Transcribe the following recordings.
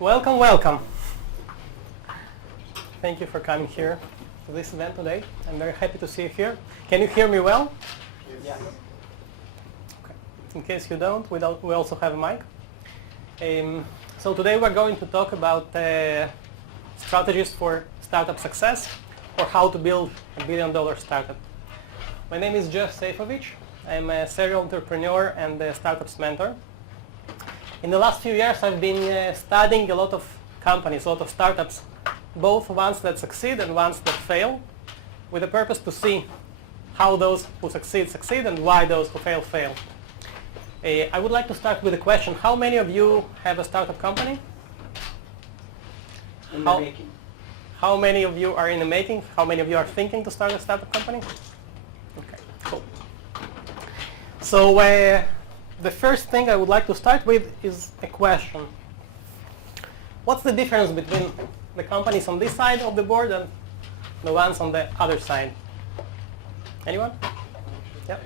Welcome, welcome. Thank you for coming here to this event today. I'm very happy to see you here. Can you hear me well? Yes. Okay. In case you don't, we also have a mic. So today we're going to talk about strategies for startup success, or how to build a billion-dollar startup. My name is Jeff Sejfovic. I'm a serial entrepreneur and a startups mentor. In the last few years, I've been studying a lot of companies, a lot of startups, both ones that succeed and ones that fail, with the purpose to see how those who succeed succeed and why those who fail fail. I would like to start with a question. How many of you have a startup company? In the making. How many of you are in the making? How many of you are thinking to start a startup company? Okay, cool. So the first thing I would like to start with is a question. What's the difference between the companies on this side of the board and the ones on the other side? Anyone? Yeah.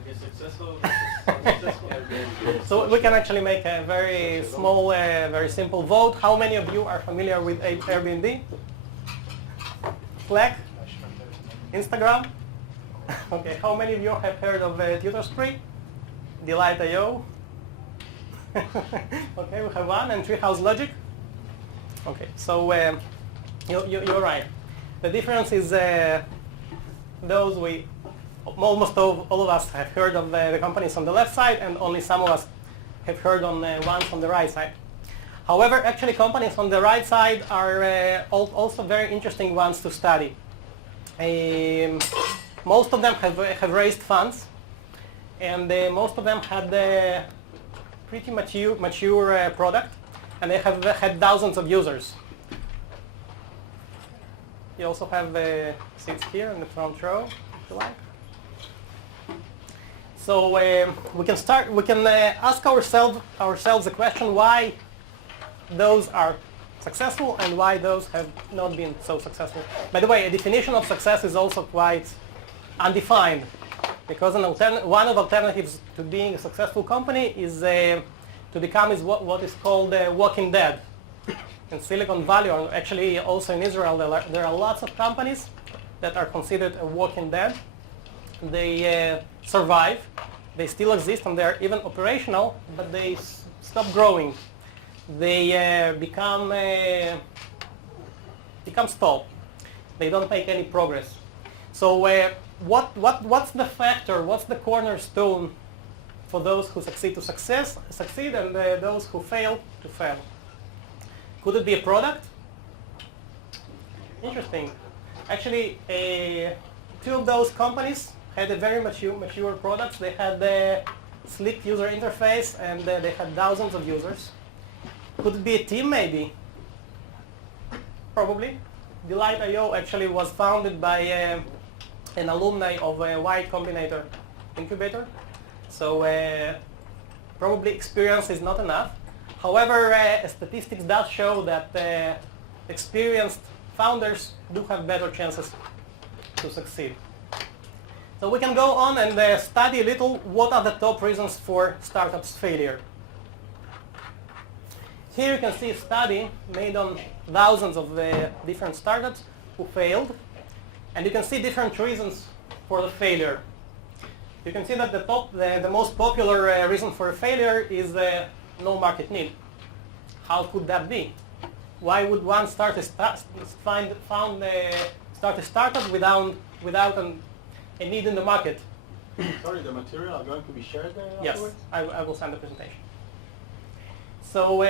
So we can actually make a very small, very simple vote. How many of you are familiar with Airbnb? Slack? Instagram? Okay, how many of you have heard of TutorSpring? Delight.io? Okay, we have one, and Treehouse Logic. Okay, so you're right. The difference is almost all of us have heard of the companies on the left side, and only some of us have heard on ones on the right side. However, actually companies on the right side are also very interesting ones to study. Most of them have raised funds, and most of them had a pretty mature product, and they have had thousands of users. You also have seats here in the front row, if you like. So we can ask ourselves the question why those are successful and why those have not been so successful. By the way, a definition of success is also quite undefined, because one of the alternatives to being a successful company is to become what is called walking dead. In Silicon Valley, or actually also in Israel, there are lots of companies that are considered a walking dead. They survive, they still exist, and they're even operational, but they stop growing. They become stalled. They don't make any progress. So what's the factor? What's the cornerstone for those who succeed to succeed, and those who fail to fail? Could it be a product? Interesting. Actually, two of those companies had a very mature products. They had a slick user interface, and they had thousands of users. Could it be a team, maybe? Probably. Delight.io actually was founded by an alumni of Y Combinator incubator. So probably experience is not enough. However, statistics does show that experienced founders do have better chances to succeed. So we can go on and study a little what are the top reasons for startups' failure. Here you can see a study made on thousands of different startups who failed, and you can see different reasons for the failure. You can see that the most popular reason for a failure is no market need. How could that be? Why would one start a startup without a need in the market? Sorry, the material are going to be shared Yes, afterwards? I will send the presentation. So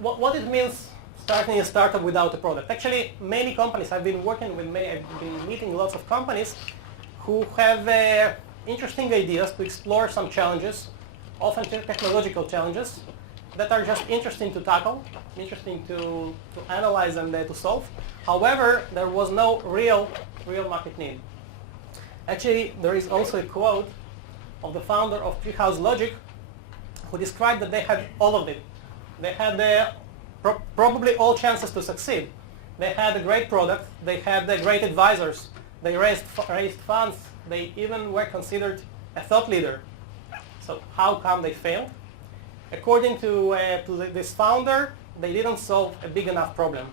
what it means starting a startup without a product? Actually, many companies, I've been meeting lots of companies who have interesting ideas to explore some challenges, often technological challenges, that are just interesting to tackle, interesting to analyze and to solve. However, there was no real market need. Actually, there is also a quote of the founder of Treehouse Logic, who described that they had all of it. They had probably all chances to succeed. They had a great product, they had great advisors, they raised funds, they even were considered a thought leader. So how come they failed? According to this founder, they didn't solve a big enough problem.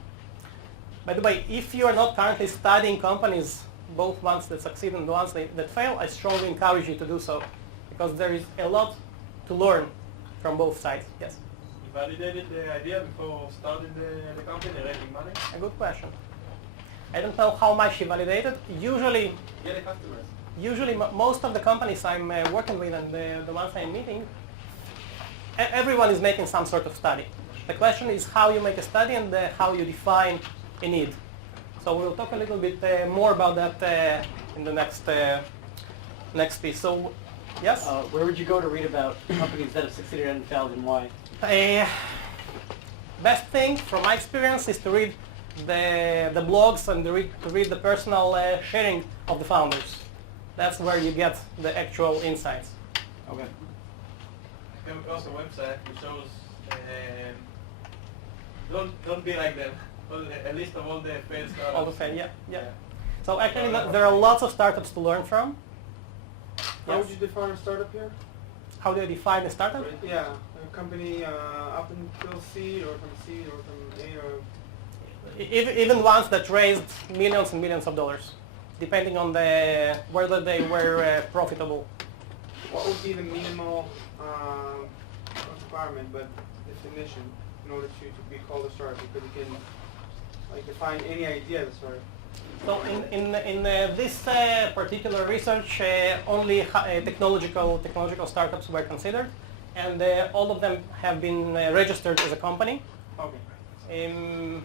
By the way, if you are not currently studying companies, both ones that succeed and the ones that fail, I strongly encourage you to do so, because there is a lot to learn from both sides. Yes? You validated the idea before starting the company, raising money? A good question. I don't know how much he validated. Usually, Get the customers. most of the companies I'm working with and the ones I'm meeting, everyone is making some sort of study. The question is how you make a study and how you define a need. So we'll talk a little bit more about that in the next piece. So, yes? Where would you go to read about companies that have succeeded and failed, and why? Best thing from my experience is to read the blogs and to read the personal sharing of the founders. That's where you get the actual insights. Okay. I came across a website which shows don't be like them. A list of all the failed startups. All the fail, yeah. So actually, there are lots of startups to learn from. How Yes. would you define a startup here? How do I define a startup? Yeah, a company up until seed or from seed or from A or... Even ones that raised millions and millions of dollars, depending on whether they were profitable. What would be the minimal requirement, but definition, in order to be called a startup? Because you can define any idea as a startup. So in this particular research, only technological startups were considered, and all of them have been registered as a company. Okay.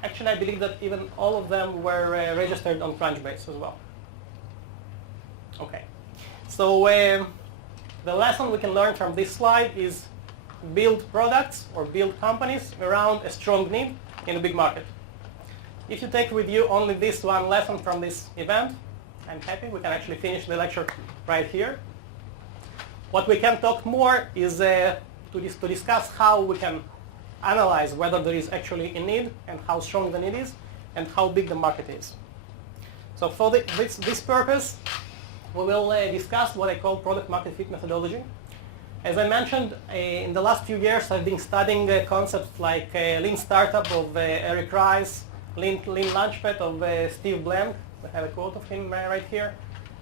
Actually, I believe that even all of them were registered on Crunchbase as well. Okay. So the lesson we can learn from this slide is build products or build companies around a strong need in a big market. If you take with you only this one lesson from this event, I'm happy. We can actually finish the lecture right here. What we can talk more is to discuss how we can analyze whether there is actually a need and how strong the need is and how big the market is. So for this purpose, we will discuss what I call product market fit methodology. As I mentioned, in the last few years, I've been studying concepts like Lean Startup of Eric Rice, Lean Launchpad of Steve Blank. I have a quote of him right here,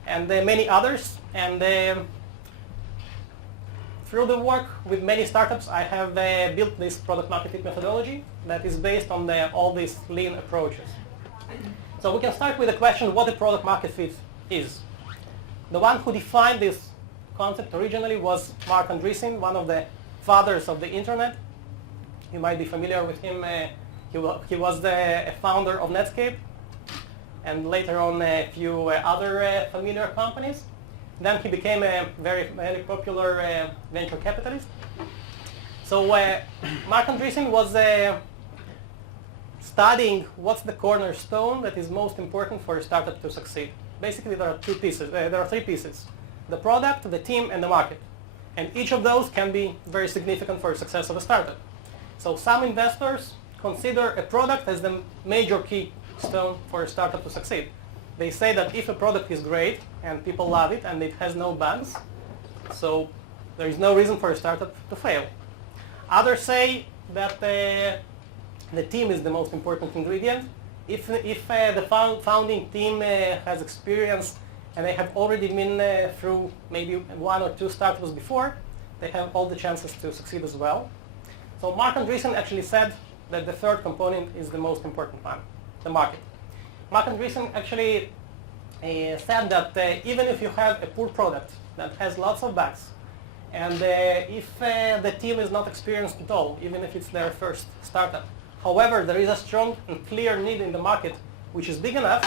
and many others. And through the work with many startups, I have built this product market fit methodology that is based on all these lean approaches. So we can start with the question what a product market fit is. The one who defined this concept originally was Marc Andreessen, one of the fathers of the internet. You might be familiar with him. He was the founder of Netscape and later on a few other familiar companies. Then he became a very, very popular venture capitalist. So Marc Andreessen was studying what's the cornerstone that is most important for a startup to succeed. Basically, there are three pieces: the product, the team, and the market. And each of those can be very significant for the success of a startup. So some investors consider a product as the major keystone for a startup to succeed. They say that if a product is great and people love it and it has no bugs, so there is no reason for a startup to fail. Others say that the team is the most important ingredient. If the founding team has experience and they have already been through maybe one or two startups before, they have all the chances to succeed as well. So Marc Andreessen actually said that the third component is the most important one, the market. Marc Andreessen actually said that even if you have a poor product that has lots of bugs, and if the team is not experienced at all, even if it's their first startup, however, there is a strong and clear need in the market which is big enough,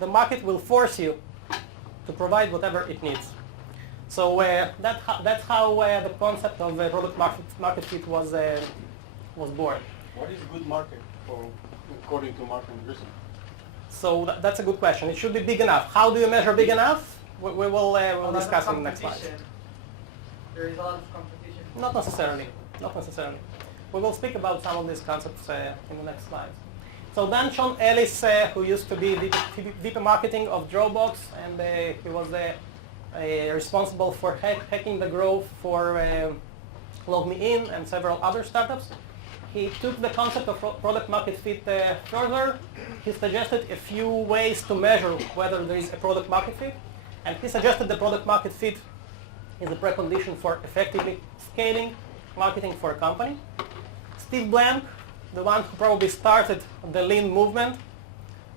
the market will force you to provide whatever it needs. So that's how the concept of product market fit was born. What is a good market according to Marc Andreessen? So that's a good question. It should be big enough. How do you measure big enough? We will discuss in the next slide. There is a lot of competition. Not necessarily. Not necessarily. We will speak about some of these concepts in the next slides. So then Sean Ellis, who used to be VP Marketing of Dropbox, and he was responsible for hacking the growth for LogMeIn and several other startups. He took the concept of product market fit further. He suggested a few ways to measure whether there is a product market fit. And he suggested the product market fit is a precondition for effectively scaling marketing for a company. Steve Blank, the one who probably started the lean movement,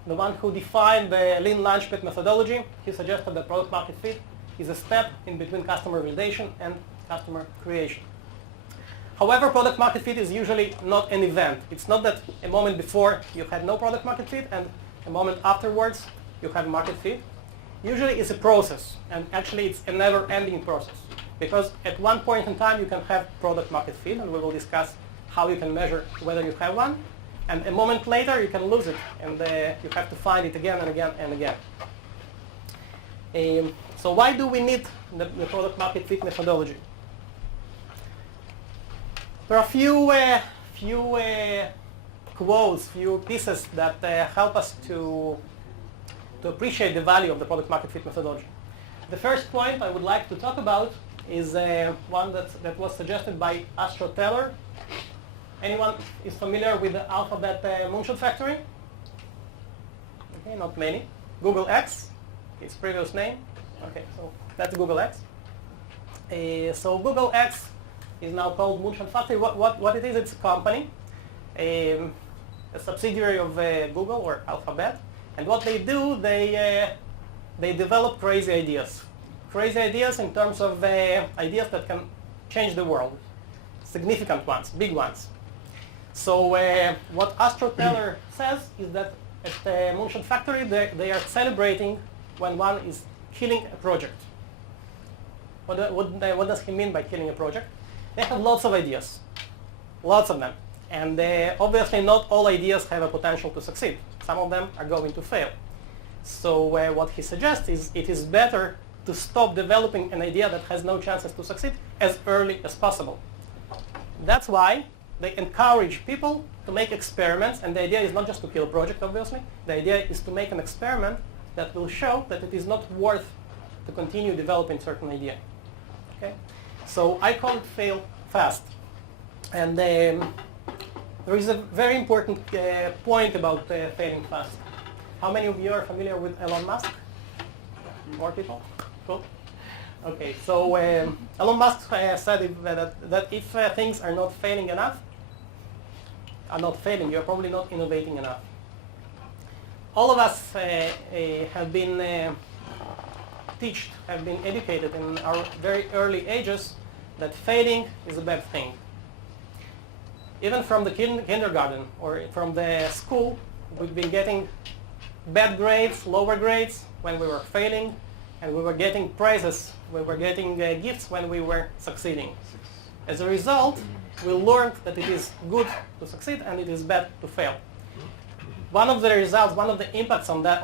the one who defined the lean launchpad methodology, he suggested that product market fit is a step in between customer validation and customer creation. However, product market fit is usually not an event. It's not that a moment before you had no product market fit and a moment afterwards you have market fit. Usually it's a process, and actually it's a never-ending process, because at one point in time you can have product market fit, and we will discuss how you can measure whether you have one, and a moment later you can lose it, and you have to find it again and again and again. So why do we need the product market fit methodology? There are few quotes, few pieces that help us to appreciate the value of the product market fit methodology. The first point I would like to talk about is one that was suggested by Astro Teller. Anyone is familiar with the Alphabet Moonshot Factory? Okay, not many. Google X, its previous name. Okay, so that's Google X. So Google X is now called Moonshot Factory. What it is, it's a company, a subsidiary of Google or Alphabet. And what they do, they develop crazy ideas. Crazy ideas in terms of ideas that can change the world. Significant ones, big ones. So what Astro Teller says is that at the Moonshot Factory, they are celebrating when one is killing a project. What does he mean by killing a project? They have lots of ideas, lots of them. And obviously not all ideas have a potential to succeed. Some of them are going to fail. So what he suggests is it is better to stop developing an idea that has no chances to succeed as early as possible. That's why they encourage people to make experiments, and the idea is not just to kill a project, obviously. The idea is to make an experiment that will show that it is not worth to continue developing certain idea. Okay? So I call it fail fast. And there is a very important point about failing fast. How many of you are familiar with Elon Musk? More people? Cool. Okay, so Elon Musk said that if things are not failing enough, you're probably not innovating enough. All of us have been educated in our very early ages that failing is a bad thing. Even from the kindergarten or from the school, we've been getting bad grades, lower grades when we were failing, and we were getting prizes, we were getting gifts when we were succeeding. As a result, we learned that it is good to succeed and it is bad to fail. One of the results, one of the impacts of that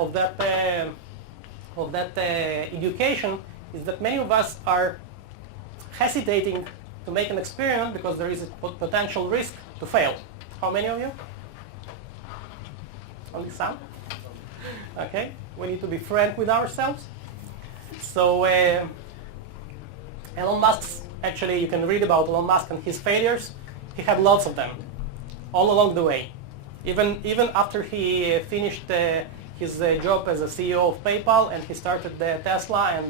education is that many of us are hesitating to make an experiment because there is a potential risk to fail. How many of you? Only some? Okay, we need to be frank with ourselves. So Elon Musk, actually you can read about Elon Musk and his failures. He had lots of them, all along the way. Even after he finished his job as a CEO of PayPal and he started Tesla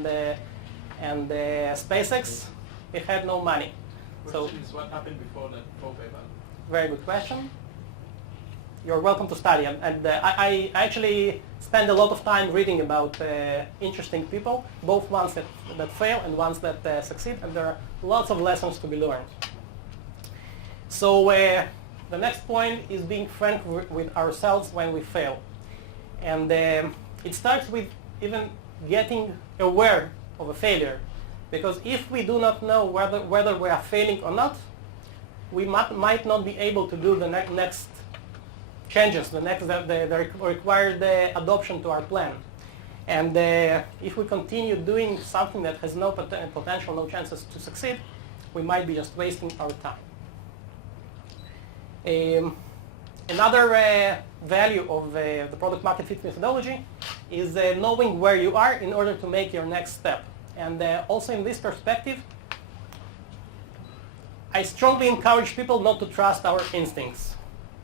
and SpaceX, he had no money. Question is what happened before PayPal? Very good question. You're welcome to study. And I actually spend a lot of time reading about interesting people, both ones that fail and ones that succeed, and there are lots of lessons to be learned. So the next point is being frank with ourselves when we fail. And it starts with even getting aware of a failure. Because if we do not know whether we are failing or not, we might not be able to do the next changes, the required adoption to our plan. And if we continue doing something that has no potential, no chances to succeed, we might be just wasting our time. Another value of the product market fit methodology is knowing where you are in order to make your next step. And also in this perspective, I strongly encourage people not to trust our instincts.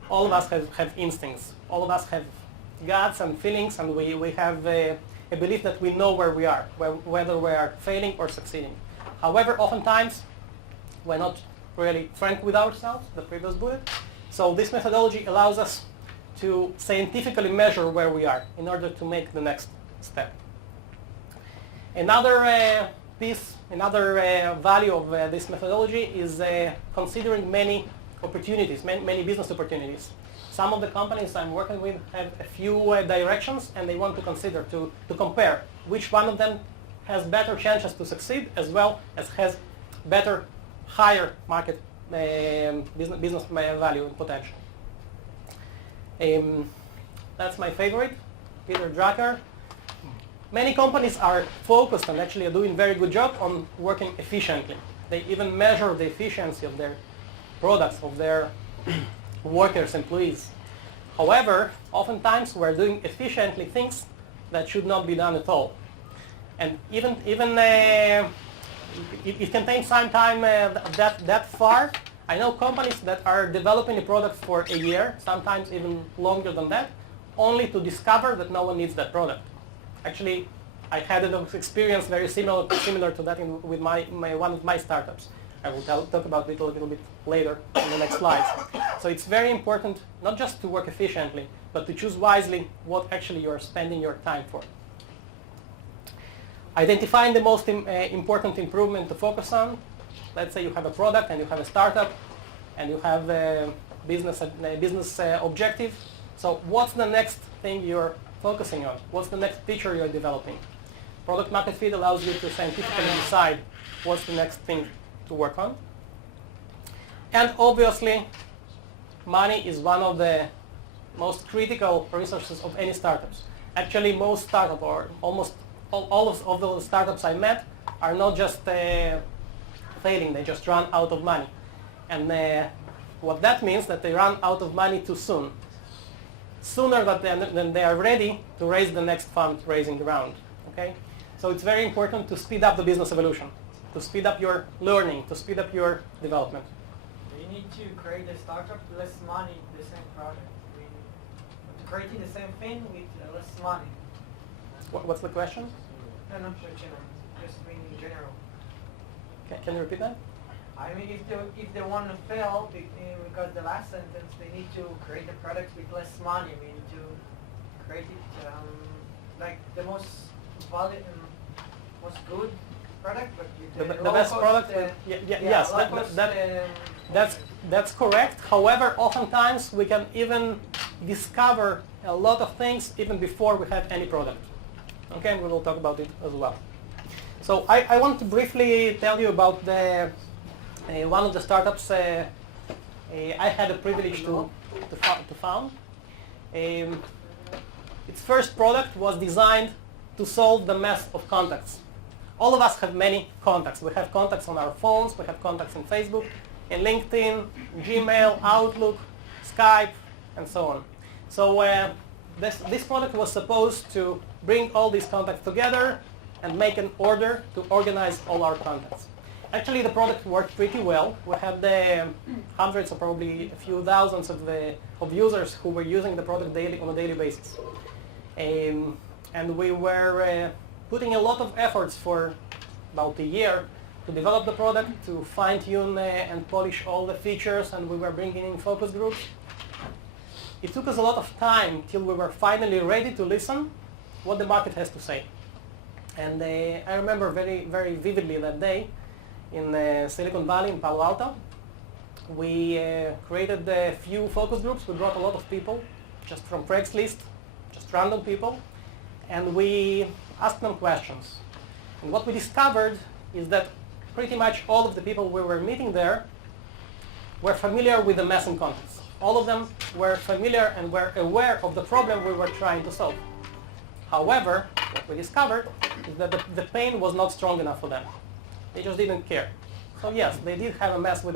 All of us have instincts. All of us have guts and feelings, and we have a belief that we know where we are, whether we are failing or succeeding. However, oftentimes, we're not really frank with ourselves, the previous bullet. So this methodology allows us to scientifically measure where we are in order to make the next step. Another value of this methodology is considering many opportunities, many business opportunities. Some of the companies I'm working with have a few directions, and they want to consider, to compare which one of them has better chances to succeed, as well as has better, higher market business value and potential. That's my favorite, Peter Drucker. Many companies are focused and actually are doing a very good job on working efficiently. They even measure the efficiency of their products, of their workers, employees. However, oftentimes we're doing efficiently things that should not be done at all. And even it can take some time that far. I know companies that are developing a product for a year, sometimes even longer than that, only to discover that no one needs that product. Actually, I had an experience very similar to that with one of my startups. I will talk about it a little bit later in the next slides. So it's very important not just to work efficiently, but to choose wisely what actually you're spending your time for. Identifying the most important improvement to focus on. Let's say you have a product and you have a startup and you have a business objective. So what's the next thing you're focusing on? What's the next feature you're developing? Product market fit allows you to scientifically decide what's the next thing to work on. And obviously, money is one of the most critical resources of any startups. Actually, most startups, or almost all of those startups I met, are not just failing, they just run out of money. And what that means that they run out of money too soon. Sooner than they are ready to raise the next fundraising round. Okay? So it's very important to speed up the business evolution, to speed up your learning, to speed up your development. You need to create a startup with less money, the same product. I mean, creating the same thing with less money. What's the question? No, not just mean in general. Can you repeat that? I mean, if they want to fail, because the last sentence, they need to create a product with less money. We need to create it like the most most good product, but with the best product. Yes, that's correct. However, oftentimes we can even discover a lot of things even before we have any product. Okay, and we will talk about it as well. So I want to briefly tell you about one of the startups I had the privilege to found. Its first product was designed to solve the mess of contacts. All of us have many contacts. We have contacts on our phones, we have contacts in Facebook, in LinkedIn, Gmail, Outlook, Skype, and so on. So this product was supposed to bring all these contacts together and make an order to organize all our contacts. Actually, the product worked pretty well. We had hundreds or probably a few thousands of users who were using the product on a daily basis. And we were putting a lot of efforts for about a year to develop the product, to fine-tune and polish all the features, and we were bringing in focus groups. It took us a lot of time till we were finally ready to listen what the market has to say. And I remember very, very vividly that day in Silicon Valley, in Palo Alto. We created a few focus groups. We brought a lot of people, just from Craigslist, just random people, and we asked them questions. And what we discovered is that pretty much all of the people we were meeting there were familiar with the mess in contacts. All of them were familiar and were aware of the problem we were trying to solve. However, what we discovered is that the pain was not strong enough for them. They just didn't care. So yes, they did have a mess with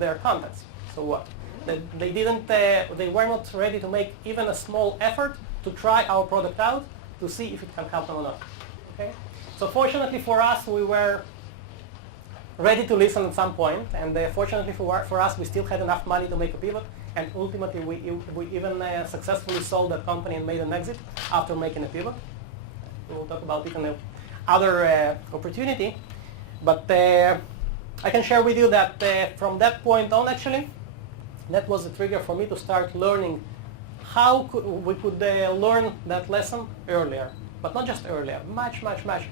their contacts. So what? They were not ready to make even a small effort to try our product out to see if it can help them or not. Okay? So fortunately for us, we were ready to listen at some point, and fortunately for us, we still had enough money to make a pivot, and ultimately we even successfully sold that company and made an exit after making a pivot. We'll talk about it in another opportunity, but I can share with you that from that point on, actually, that was the trigger for me to start learning how we could learn that lesson earlier, but not just earlier, much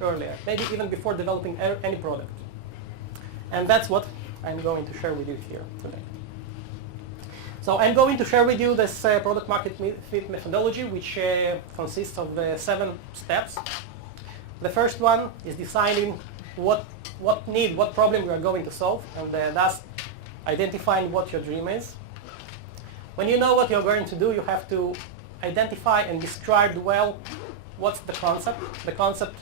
earlier, maybe even before developing any product. And that's what I'm going to share with you here today. So I'm going to share with you this product market fit methodology, which consists of 7 steps. The first one is deciding what problem you are going to solve, and thus identifying what your dream is. When you know what you're going to do, you have to identify and describe well what's the concept. The concept,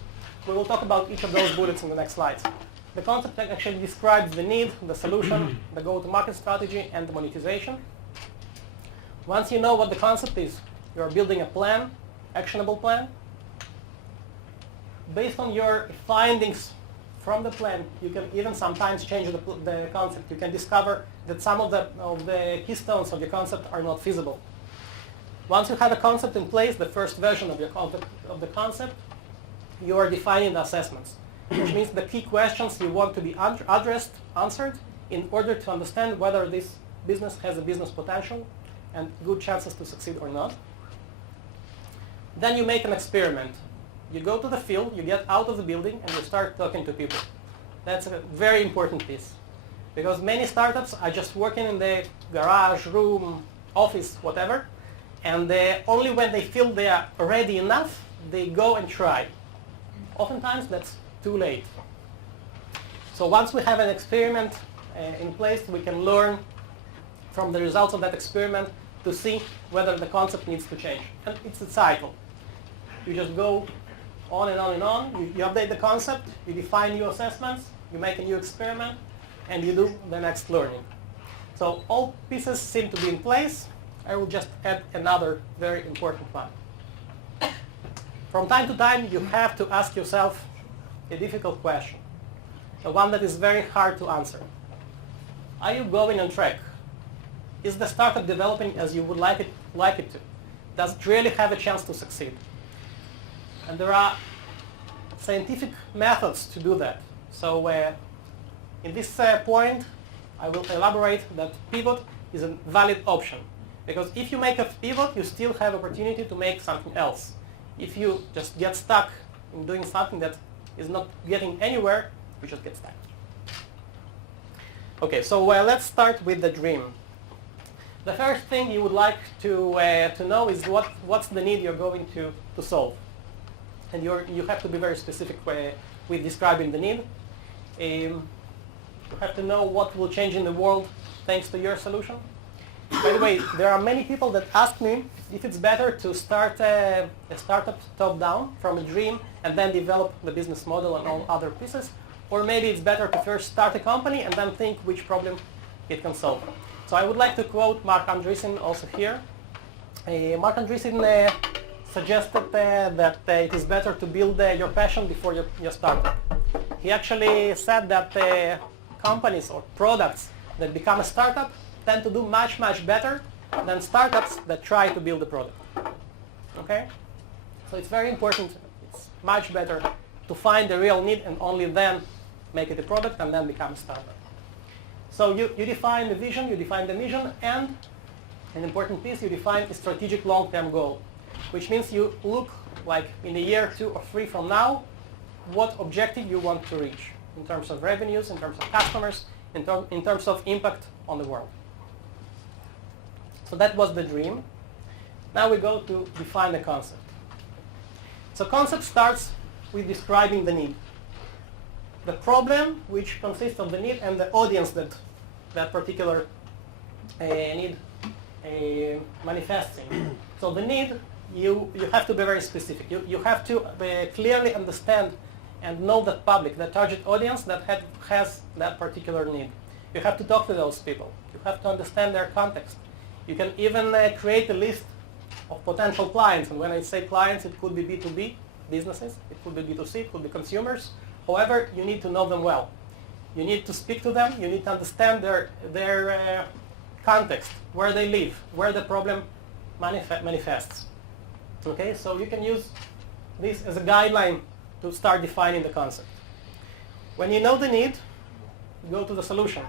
we will talk about each of those bullets in the next slides. The concept actually describes the need, the solution, the go-to-market strategy, and the monetization. Once you know what the concept is, you're building a plan, actionable plan. Based on your findings from the plan, you can even sometimes change the concept. You can discover that some of the keystones of your concept are not feasible. Once you have a concept in place, the first version of the concept, you are defining the assessments, which means the key questions you want to be answered in order to understand whether this business has a business potential and good chances to succeed or not. Then you make an experiment. You go to the field, you get out of the building, and you start talking to people. That's a very important piece, because many startups are just working in the garage, room, office, whatever, and only when they feel they are ready enough, they go and try. Oftentimes, that's too late. So once we have an experiment in place, we can learn from the results of that experiment to see whether the concept needs to change. And it's a cycle. You just go on and on and on. You update the concept, you define new assessments, you make a new experiment, and you do the next learning. So all pieces seem to be in place. I will just add another very important one. From time to time, you have to ask yourself a difficult question, the one that is very hard to answer. Are you going on track? Is the startup developing as you would like it to? Does it really have a chance to succeed? And there are scientific methods to do that. So in this point, I will elaborate that pivot is a valid option. Because if you make a pivot, you still have opportunity to make something else. If you just get stuck in doing something that is not getting anywhere, you just get stuck. Okay, so let's start with the dream. The first thing you would like to know is what's the need you're going to solve. And you have to be very specific with describing the need. You have to know what will change in the world thanks to your solution. By the way, there are many people that ask me if it's better to start a startup top-down from a dream and then develop the business model and all other pieces, or maybe it's better to first start a company and then think which problem it can solve. So I would like to quote Marc Andreessen also here. Marc Andreessen suggested that it is better to build your passion before your startup. He actually said that companies or products that become a startup tend to do much better than startups that try to build a product. Okay? So it's very important, it's much better to find the real need and only then make it a product and then become a startup. So you define the vision, you define the mission, and an important piece, you define a strategic long-term goal, which means you look like in a year, 2 or 3 from now, what objective you want to reach in terms of revenues, in terms of customers, in terms of impact on the world. So that was the dream. Now we go to define the concept. So concept starts with describing the need. The problem, which consists of the need and the audience that particular need manifests in. So the need, you have to be very specific. You have to clearly understand and know that public, the target audience that has that particular need. You have to talk to those people. You have to understand their context. You can even create a list of potential clients. And when I say clients, it could be B2B businesses, it could be B2C, it could be consumers. However, you need to know them well. You need to speak to them. You need to understand their context, where they live, where the problem manifests. Okay, so you can use this as a guideline to start defining the concept. When you know the need, go to the solution,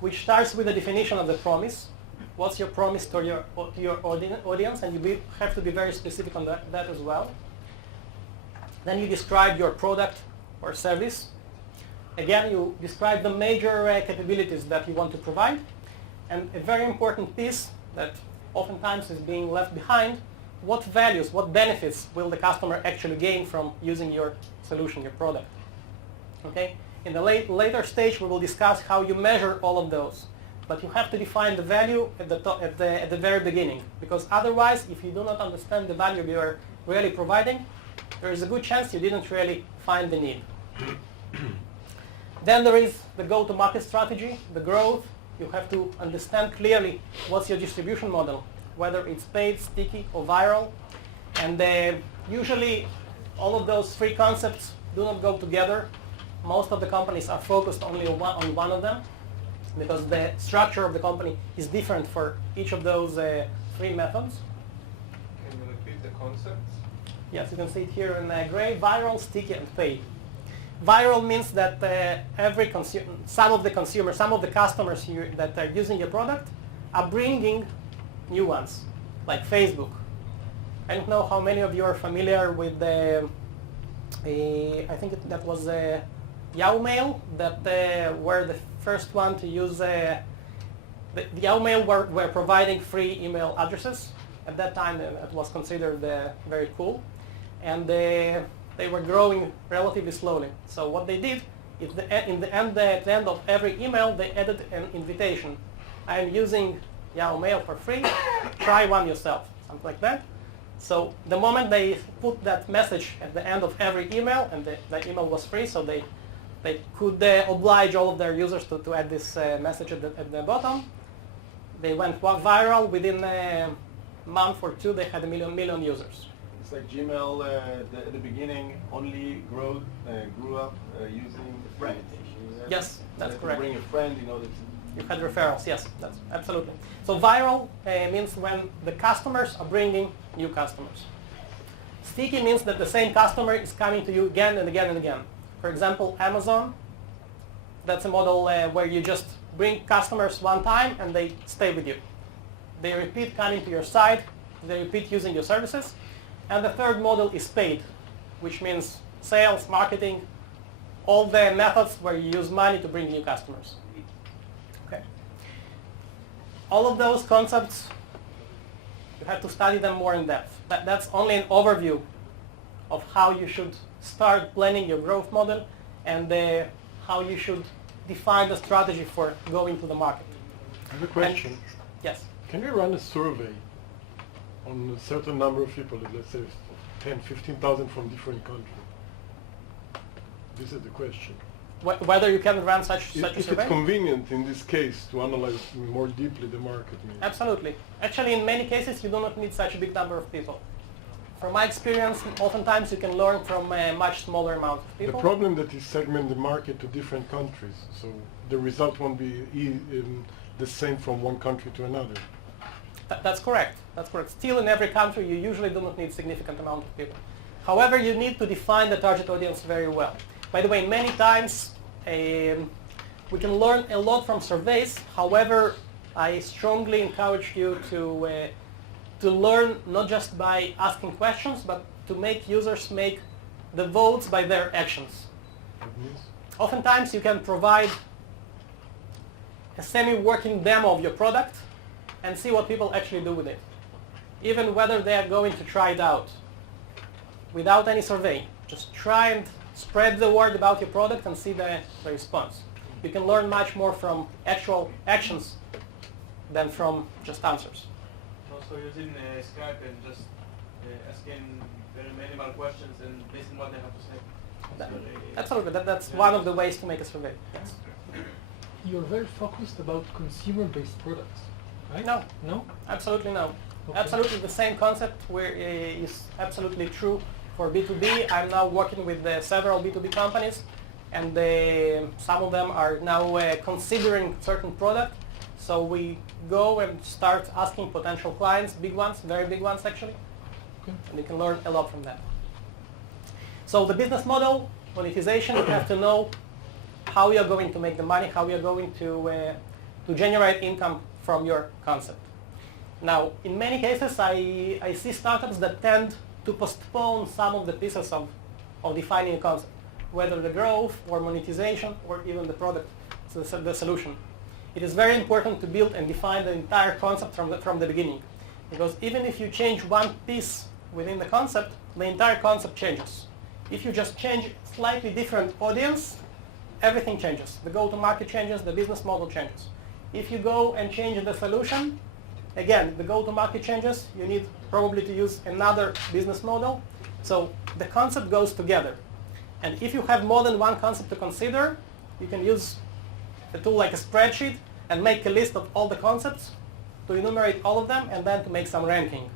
which starts with the definition of the promise. What's your promise to your audience? And you have to be very specific on that as well. Then you describe your product or service. Again, you describe the major capabilities that you want to provide. And a very important piece that oftentimes is being left behind, what values, what benefits will the customer actually gain from using your solution, your product? Okay? In the later stage, we will discuss how you measure all of those. But you have to define the value at the very beginning. Because otherwise, if you do not understand the value you are really providing, there is a good chance you didn't really find the need. Then there is the go-to-market strategy, the growth. You have to understand clearly what's your distribution model, whether it's paid, sticky, or viral. And usually, all of those three concepts do not go together. Most of the companies are focused only on one of them, because the structure of the company is different for each of those three methods. Can you repeat the concepts? Yes, you can see it here in gray: viral, sticky, and paid. Viral means that some of the customers that are using your product are bringing new ones, like Facebook. I don't know how many of you are familiar with the, I think that was Yahoo Mail, that were the first one to use, the Yahoo Mail were providing free email addresses. At that time, it was considered very cool. And they were growing relatively slowly. So what they did is at the end of every email, they added an invitation. I am using Yahoo Mail for free. Try one yourself, something like that. So the moment they put that message at the end of every email, and the email was free, so they could oblige all of their users to add this message at the bottom. They went viral. Within a month or two, they had a million users. It's like Gmail at the beginning only grew up using friends. Yes, that's correct. Bring a friend, that You had referrals, yes, that's absolutely. So viral means when the customers are bringing new customers. Sticky means that the same customer is coming to you again and again and again. For example, Amazon, that's a model where you just bring customers one time and they stay with you. They repeat coming to your site, they repeat using your services. And the third model is paid, which means sales, marketing, all the methods where you use money to bring new customers. Okay. All of those concepts, you have to study them more in depth. That's only an overview of how you should start planning your growth model and how you should define the strategy for going to the market. I have a question. Yes. Can we run a survey on a certain number of people, let's say 10, 15,000 from different countries? This is the question. Whether you can run such a If survey? it's convenient in this case to analyze more deeply the market. Maybe. Absolutely. Actually, in many cases, you do not need such a big number of people. From my experience, oftentimes you can learn from a much smaller amount of people. The problem that is segment the market to different countries, so the result won't be the same from one country to another. That's correct. That's correct. Still, in every country, you usually do not need significant amount of people. However, you need to define the target audience very well. By the way, many times we can learn a lot from surveys. However, I strongly encourage you to learn not just by asking questions, but to make users make the votes by their actions. Oftentimes, you can provide a semi-working demo of your product and see what people actually do with it, even whether they are going to try it out without any survey. Just try and spread the word about your product and see the response. You can learn much more from actual actions than from just answers. Also using Skype and just asking very minimal questions and listening what they have to say. Absolutely, that's one of the ways to make a survey. Yes. you're very focused about consumer-based products, right? No. No? Absolutely no. Okay. Absolutely the same concept where is absolutely true for B2B. I'm now working with several B2B companies, and some of them are now considering certain product. So we go and start asking potential clients, big ones, very big ones actually, Okay. and you can learn a lot from that. So the business model, monetization, you have to know how you're going to make the money, how you're going to generate income from your concept. Now, in many cases, I see startups that tend to postpone some of the pieces of defining a concept, whether the growth or monetization or even the product, so the solution. It is very important to build and define the entire concept from the beginning, because even if you change one piece within the concept, the entire concept changes. If you just change slightly different audience, everything changes. The go-to-market changes, the business model changes. If you go and change the solution, again, the go-to-market changes, you need probably to use another business model. So the concept goes together. And if you have more than one concept to consider, you can use a tool like a spreadsheet and make a list of all the concepts to enumerate all of them and then to make some ranking.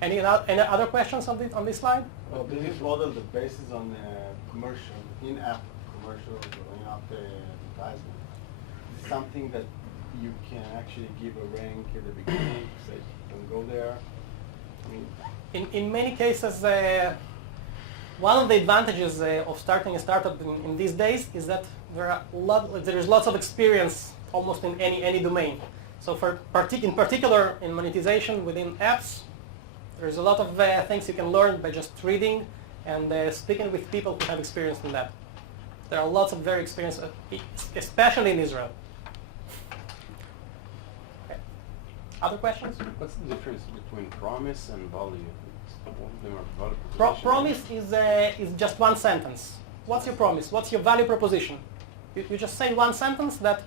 Any other questions on this slide? Well, business model that bases on commercial, in-app commercials or in-app advertisement. It's something that you can actually give a rank at the beginning, say, don't go there. I mean, In many cases, one of the advantages of starting a startup in these days is that there is lots of experience almost in any domain. So in particular in monetization within apps, there's a lot of things you can learn by just reading and speaking with people who have experience in that. There are lots of very experienced, especially in Israel. Okay. Other questions? What's the difference between promise and value? All of them are value proposition. Promise is just one sentence. What's your promise? What's your value proposition? You just say one sentence that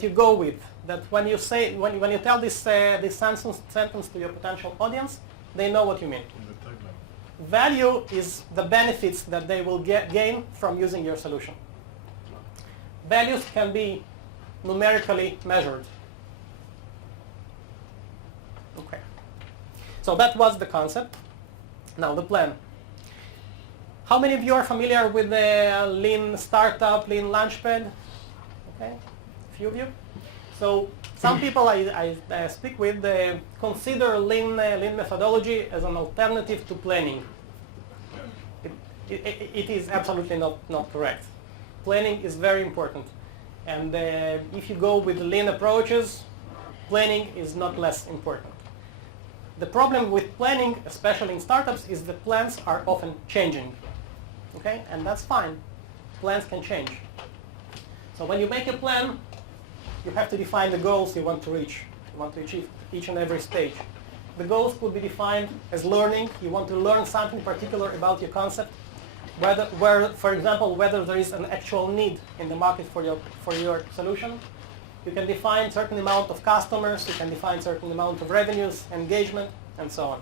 you go with. That when you say when you tell this sentence to your potential audience, they know what you mean. Value is the benefits that they will gain from using your solution. Values can be numerically measured. Okay. So that was the concept. Now the plan. How many of you are familiar with the Lean Startup, Lean Launchpad? Okay, a few of you. So some people I speak with consider Lean methodology as an alternative to planning. It is absolutely not correct. Planning is very important. And if you go with Lean approaches, planning is not less important. The problem with planning, especially in startups, is that plans are often changing. Okay, and that's fine. Plans can change. So when you make a plan, you have to define the goals you want to reach. You want to achieve each and every stage. The goals could be defined as learning. You want to learn something particular about your concept. For example, whether there is an actual need in the market for your solution. You can define certain amount of customers. You can define certain amount of revenues, engagement, and so on.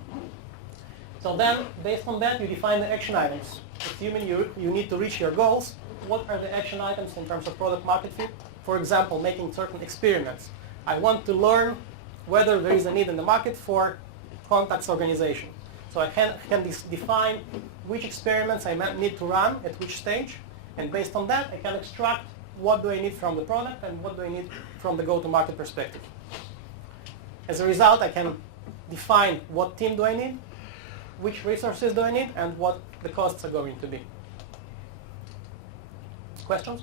So then, based on that, you define the action items. Assuming you need to reach your goals, what are the action items in terms of product market fit? For example, making certain experiments. I want to learn whether there is a need in the market for contacts organization. So I can define which experiments I need to run at which stage, and based on that, I can extract what do I need from the product and what do I need from the go-to-market perspective. As a result, I can define what team do I need, which resources do I need, and what the costs are going to be. Questions?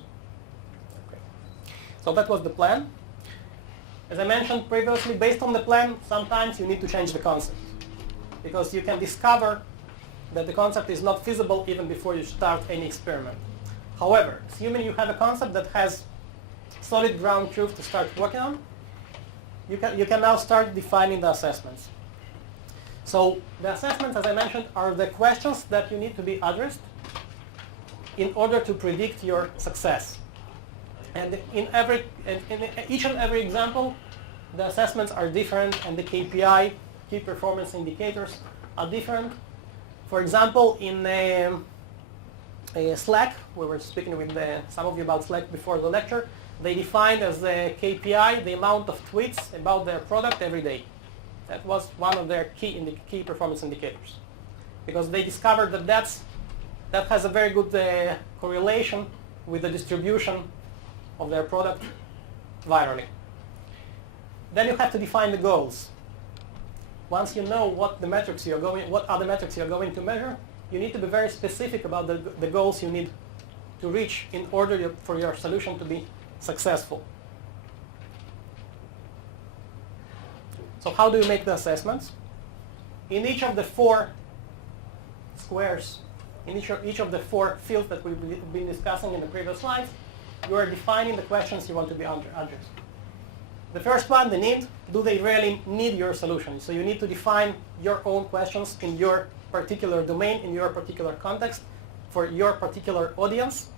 Okay. So that was the plan. As I mentioned previously, based on the plan, sometimes you need to change the concept, because you can discover that the concept is not feasible even before you start any experiment. However, assuming you have a concept that has solid ground truth to start working on, you can now start defining the assessments. So the assessments, as I mentioned, are the questions that you need to be addressed in order to predict your success. And in each and every example, the assessments are different and the KPI, key performance indicators, are different. For example, in Slack. We were speaking with some of you about Slack before the lecture. They defined as a KPI the amount of tweets about their product every day. That was one of their key performance indicators, because they discovered that that has a very good correlation with the distribution of their product virally. Then you have to define the goals. Once you know what are the metrics you're going to measure, you need to be very specific about the goals you need to reach in order for your solution to be successful. So how do you make the assessments? In each of the 4 squares, in each of the 4 fields that we've been discussing in the previous slides, you are defining the questions you want to be addressed. The first one, the need. Do they really need your solution? So you need to define your own questions in your particular domain, in your particular context, for your particular audience.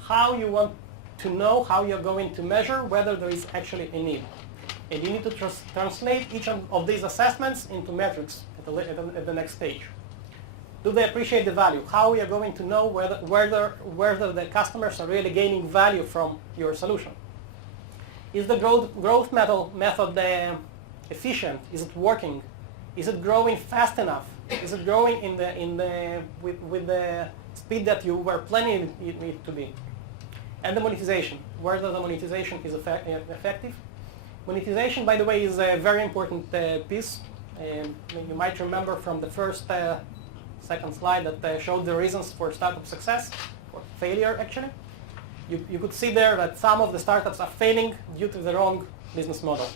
How you want to know, how you're going to measure whether there is actually a need. And you need to translate each of these assessments into metrics at the next stage. Do they appreciate the value? How we are going to know whether the customers are really gaining value from your solution? Is the growth method efficient? Is it working? Is it growing fast enough? Is it growing with the speed that you were planning it to be? And the monetization, whether the monetization is effective. Monetization, by the way, is a very important piece. You might remember from the second slide that showed the reasons for startup success, or failure actually. You could see there that some of the startups are failing due to the wrong business model.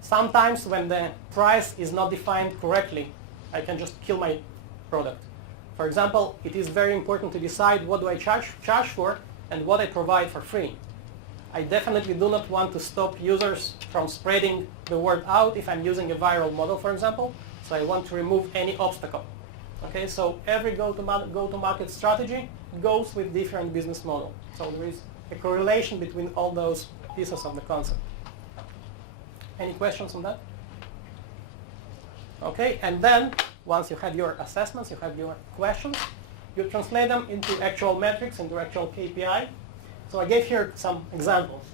Sometimes when the price is not defined correctly, I can just kill my product. For example, it is very important to decide what do I charge for and what I provide for free. I definitely do not want to stop users from spreading the word out if I'm using a viral model, for example. So I want to remove any obstacle. Okay, so every go-to-market strategy goes with different business model. So there is a correlation between all those pieces of the concept. Any questions on that? Okay, and then once you have your assessments, you have your questions, you translate them into actual metrics, into actual KPI. So I gave here some examples.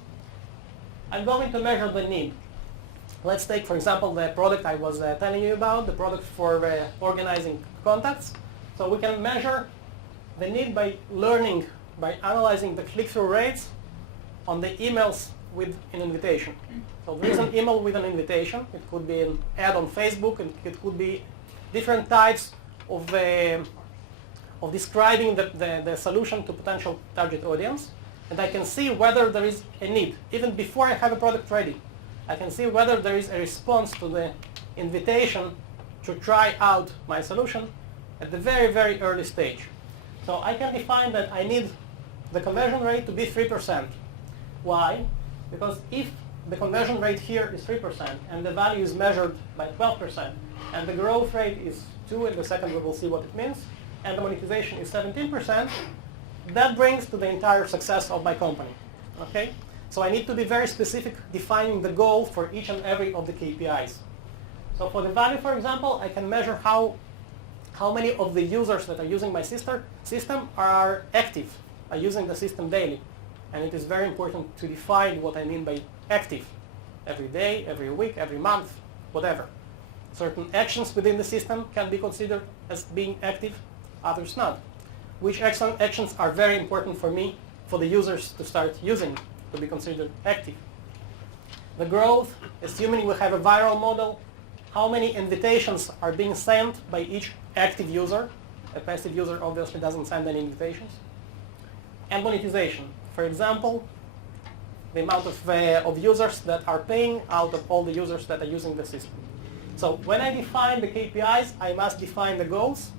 I'm going to measure the need. Let's take, for example, the product I was telling you about, the product for organizing contacts. So we can measure the need by learning, by analyzing the click-through rates on the emails with an invitation. So there is an email with an invitation. It could be an ad on Facebook, and it could be different types of describing the solution to potential target audience. And I can see whether there is a need. Even before I have a product ready, I can see whether there is a response to the invitation to try out my solution at the very, very early stage. So I can define that I need the conversion rate to be 3%. Why? Because if the conversion rate here is 3% and the value is measured by 12% and the growth rate is 2, in the second we will see what it means, and the monetization is 17%, that brings to the entire success of my company. Okay? So I need to be very specific defining the goal for each and every of the KPIs. So for the value, for example, I can measure how many of the users that are using my system are active, are using the system daily. And it is very important to define what I mean by active. Every day, every week, every month, whatever. Certain actions within the system can be considered as being active, others not. Which actions are very important for me, for the users to start using, to be considered active. The growth, assuming we have a viral model, how many invitations are being sent by each active user. A passive user obviously doesn't send any invitations. And monetization. For example, the amount of users that are paying out of all the users that are using the system. So when I define the KPIs, I must define the goals.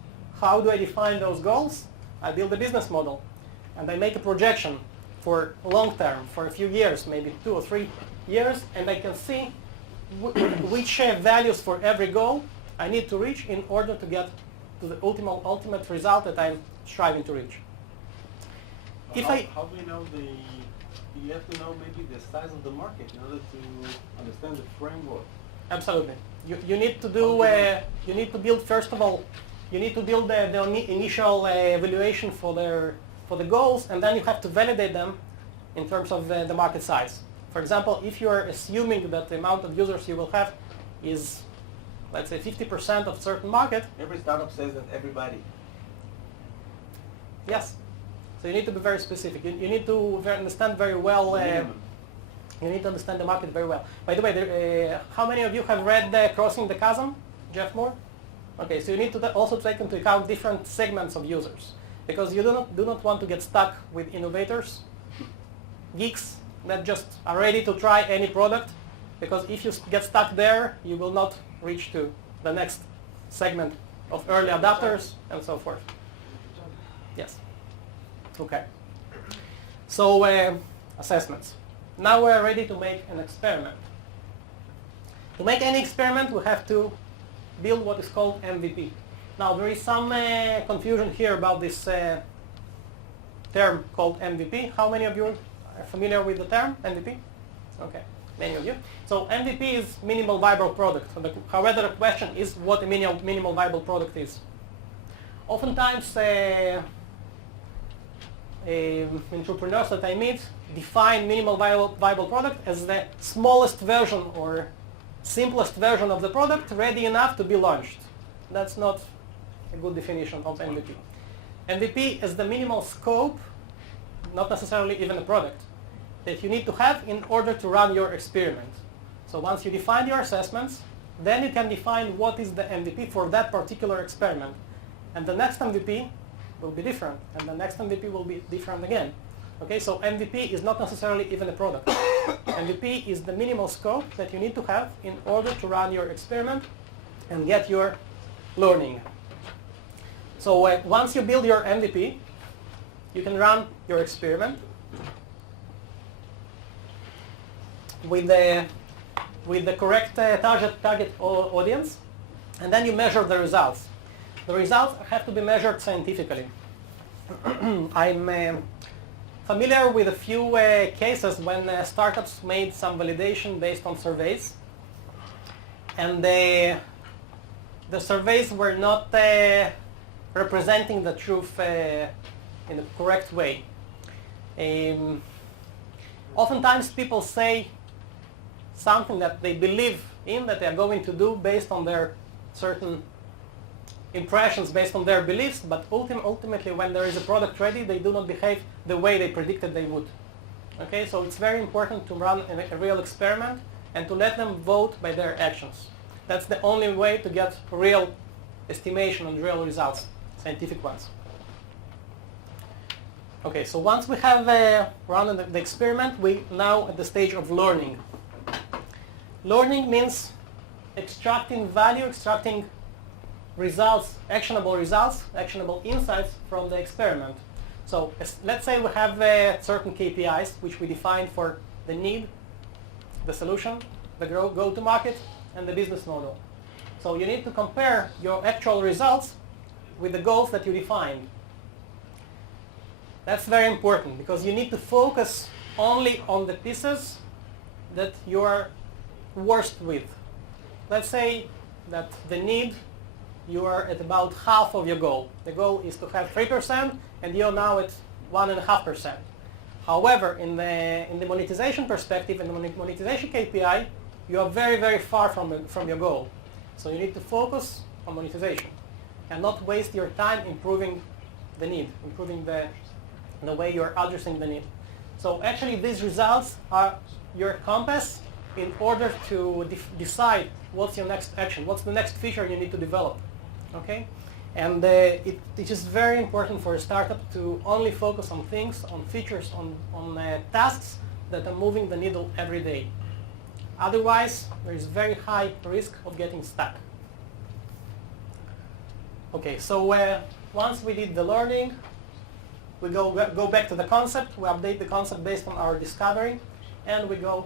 How do I define those goals? I build a business model, and I make a projection for long term, for a few years, maybe 2 or 3 years, and I can see which values for every goal I need to reach in order to get to the ultimate result that I'm striving to reach. How do you know you have to know maybe the size of the market in order to understand the framework? Absolutely. You need to do. You need to build first of all you need to build the initial evaluation for the goals, and then you have to validate them in terms of the market size. For example, if you are assuming that the amount of users you will have is, let's say, 50% of certain market, Every startup says that everybody. yes. So you need to be very specific. You need to understand very well. You need to understand the market very well. By the way, how many of you have read Crossing the Chasm, Jeff Moore? Okay, so you need to also take into account different segments of users, because you do not want to get stuck with innovators, geeks that just are ready to try any product, because if you get stuck there, you will not reach to the next segment of early adopters and so forth. Yes. Okay. So assessments. Now we're ready to make an experiment. To make any experiment, we have to build what is called MVP. Now there is some confusion here about this term called MVP. How many of you are familiar with the term MVP? Okay, many of you. So MVP is minimal viable product. However, the question is what a minimal viable product is. Oftentimes, entrepreneurs that I meet define minimal viable product as the smallest version or simplest version of the product ready enough to be launched. That's not a good definition of MVP. MVP is the minimal scope, not necessarily even a product, that you need to have in order to run your experiment. So once you define your assessments, then you can define what is the MVP for that particular experiment. And the next MVP will be different, and the next MVP will be different again. Okay, so MVP is not necessarily even a product. MVP is the minimal scope that you need to have in order to run your experiment and get your learning. So once you build your MVP, you can run your experiment with the correct target audience, and then you measure the results. The results have to be measured scientifically. I'm familiar with a few cases when startups made some validation based on surveys, and the surveys were not representing the truth in a correct way. Oftentimes people say something that they believe in, that they are going to do based on their certain impressions, based on their beliefs, but ultimately when there is a product ready, they do not behave the way they predicted they would. Okay, so it's very important to run a real experiment and to let them vote by their actions. That's the only way to get real estimation and real results, scientific ones. Okay, so once we have run the experiment, we now at the stage of learning. Learning means extracting value, extracting results, actionable insights from the experiment. So let's say we have certain KPIs which we define for the need, the solution, the go-to-market, and the business model. So you need to compare your actual results with the goals that you defined. That's very important because you need to focus only on the pieces that you are worst with. Let's say that the need, you are at about half of your goal. The goal is to have 3% and you're now at 1.5%. However, in the monetization perspective, in the monetization KPI, you are very, very far from your goal. So you need to focus on monetization and not waste your time improving the need, improving the way you're addressing the need. So actually these results are your compass in order to decide what's your next action, what's the next feature you need to develop. Okay? And it is very important for a startup to only focus on things, on features, on tasks that are moving the needle every day. Otherwise, there is very high risk of getting stuck. Okay, so once we did the learning, we go back to the concept, we update the concept based on our discovery, and we go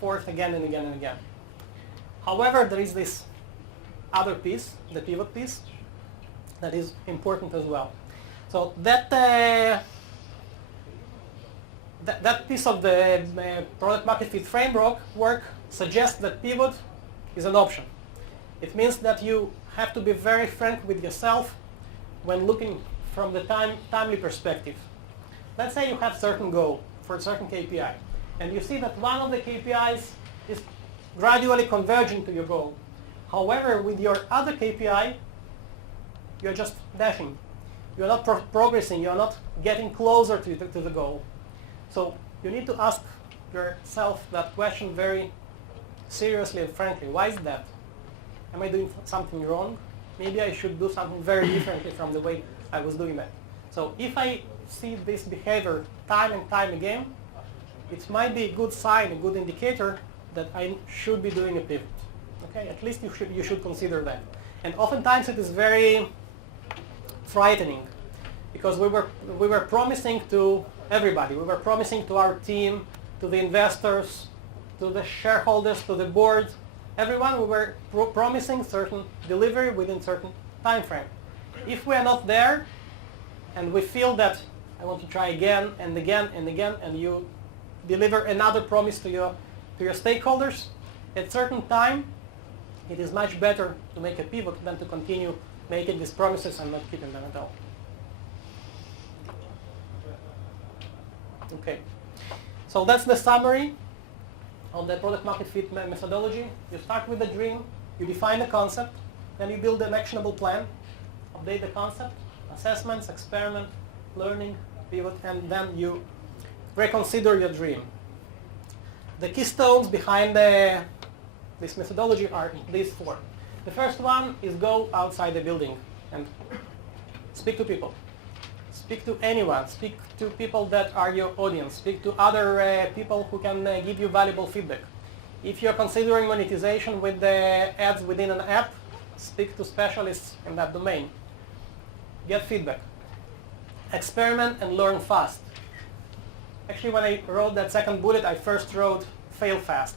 forth again and again and again. However, there is this other piece, the pivot piece, that is important as well. So that piece of the product market fit framework suggests that pivot is an option. It means that you have to be very frank with yourself when looking from the timely perspective. Let's say you have certain goal for a certain KPI, and you see that one of the KPIs is gradually converging to your goal. However, with your other KPI, you're just dashing. You're not progressing. You're not getting closer to the goal. So you need to ask yourself that question very seriously and frankly. Why is that? Am I doing something wrong? Maybe I should do something very differently from the way I was doing that. So if I see this behavior time and time again, it might be a good sign, a good indicator that I should be doing a pivot. Okay, at least you should consider that. And oftentimes it is very frightening because we were promising to everybody. We were promising to our team, to the investors, to the shareholders, to the board, everyone. We were promising certain delivery within certain time frame. If we are not there, and we feel that I want to try again and again and again, and you deliver another promise to your stakeholders, at certain time, it is much better to make a pivot than to continue making these promises and not keeping them at all. Okay, so that's the summary on the product market fit methodology. You start with the dream, you define the concept, then you build an actionable plan, update the concept, assessments, experiment, learning, pivot, and then you reconsider your dream. The keystones behind this methodology are these four. The first one is go outside the building and speak to people. Speak to anyone. Speak to people that are your audience. Speak to other people who can give you valuable feedback. If you're considering monetization with the ads within an app, speak to specialists in that domain. Get feedback. Experiment and learn fast. Actually, when I wrote that second bullet, I first wrote fail fast.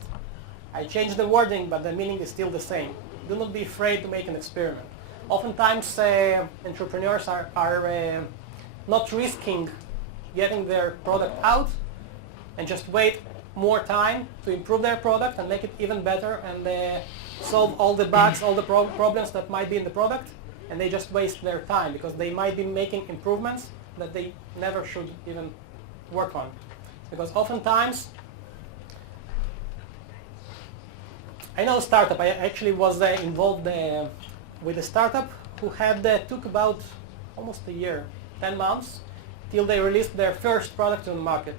I changed the wording, but the meaning is still the same. Do not be afraid to make an experiment. Oftentimes, entrepreneurs are not risking getting their product out and just wait more time to improve their product and make it even better and solve all the bugs, all the problems that might be in the product, and they just waste their time because they might be making improvements that they never should even work on. Because oftentimes, I know a startup. I actually was involved with a startup who took about almost a year, 10 months, till they released their first product on the market.